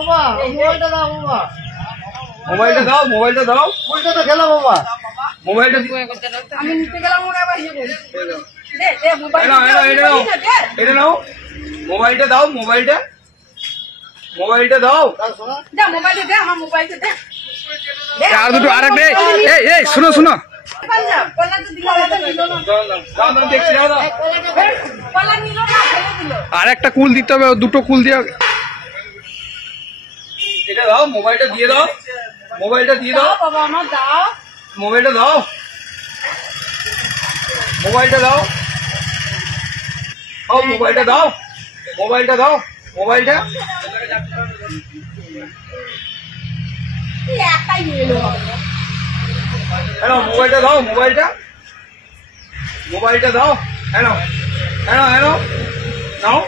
বাবা মোবাইলটা দাও বাবা মোবাইলটা দাও মোবাইলটা দাও ফুলটা তো খেলা বাবা মোবাইলটা আমি নিতে গেলাম ওরা আবার ইয়ে করবে দে মোবাইল এটা নাও মোবাইলটা দাও মোবাইলটা দাও দে মোবাইলটা দে আমার মোবাইলটা দে আর দুটো আরেকটা এই শুনো শুনো পলা তো দিল না দাও দেখছি দাও পলা নিল না ফেলে দিল আর একটা কুল দিতে হবে দুটো কুল দিয়ে এটা দাও মোবাইলটা দিয়ে দাও মোবাইলটা দিয়ে দাও বাবা আমার দাও মোবাইলটা দাও মোবাইলটা দাও ও মোবাইলটা দাও মোবাইলটা দাও মোবাইলটা একাই নিয়ে এলো হ্যালো মোবাইলটা দাও মোবাইলটা দাও হ্যালো হ্যালো হ্যালো নাও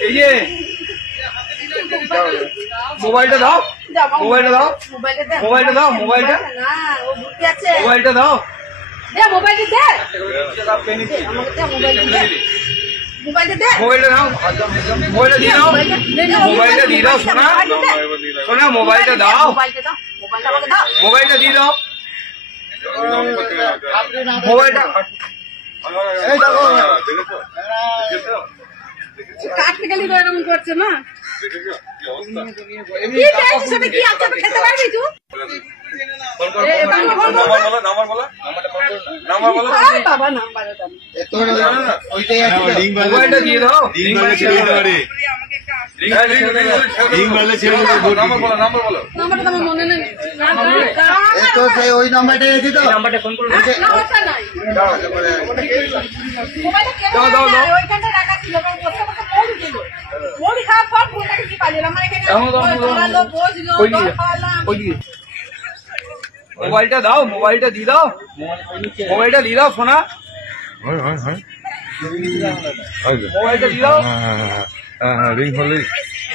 এই যে মোবাইলটা দাও মোবাইলটা দাও মোবাইলটা দাও মোবাইলটা না ও বুদ্ধি আছে মোবাইলটা দাও দে মোবাইলটা দে আমাকে দে মোবাইলটা দে মোবাইলটা দাও মোবাইলটা দিয়ে দাও মোবাইলটা দিয়ে দাও সোনা সোনা মোবাইলটা দাও মোবাইলটা দাও মোবাইলটা আমাকে দাও মোবাইলটা দিয়ে দাও মোবাইলটা এই দেখো কাটতে গেলি তো এরকম করছে না কি চাইছিস সেটা কি আছে তো খেতে পারবি তুই বাবা নাম্বার দাও তোর ওইটাই আছে মোবাইলটা দিয়ে দাও নাম্বারটা আমার মনে নেই এই তো সেই ওই নাম্বারটা এসে তো নাম্বারটা ফোন করুন নাম্বারটা নাই মোবাইলটা কেন ওইখানটা রাখা ছিল বসে বসে মোড় দিল মোড় খাওয়ার পর ফোনটাকে কি পালিয়ে আমার এখানে ধরালো বসলো মোবাইলটা দাও মোবাইলটা দিয়ে দাও মোবাইলটা দিয়ে দাও সোনা মোবাইলটা দিয়ে দাও রিং হলে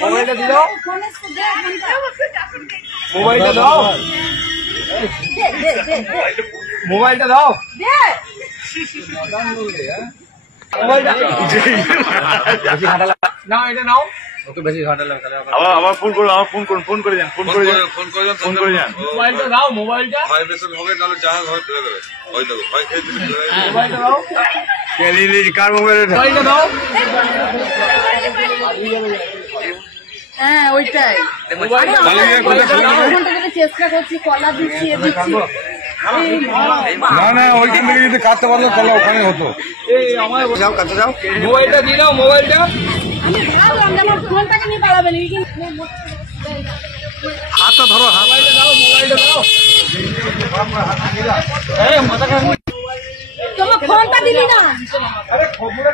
মোবাইলটা দিয়ে দাও ফোনে দে মোবাইলটা দাও মোবাইলটা দাও দে মোবাইলটা নাও এটা নাও আবার ফোন করুন ফোন করে যান মোবাইলটা দাও মোবাইলটা মোবাইলটা দাও কার মোবাইল মোবাইলটা দাও হ্যাঁ ওইটাই চেষ্টা করছি কলা দিচ্ছি না ওইখান থেকে যদি কাটতে পারলে তাহলে ওখানে হতো এই আমার যাও কাছে যাও মোবাইলটা দিয়ে দাও মোবাইলটা আমি ভাবলাম যে আমার ফোনটাকে নিয়ে পালাবেন হাতটা ধরো মোবাইলটা দাও এই মাথা তোমার ফোনটা দিবি না আরে খবরে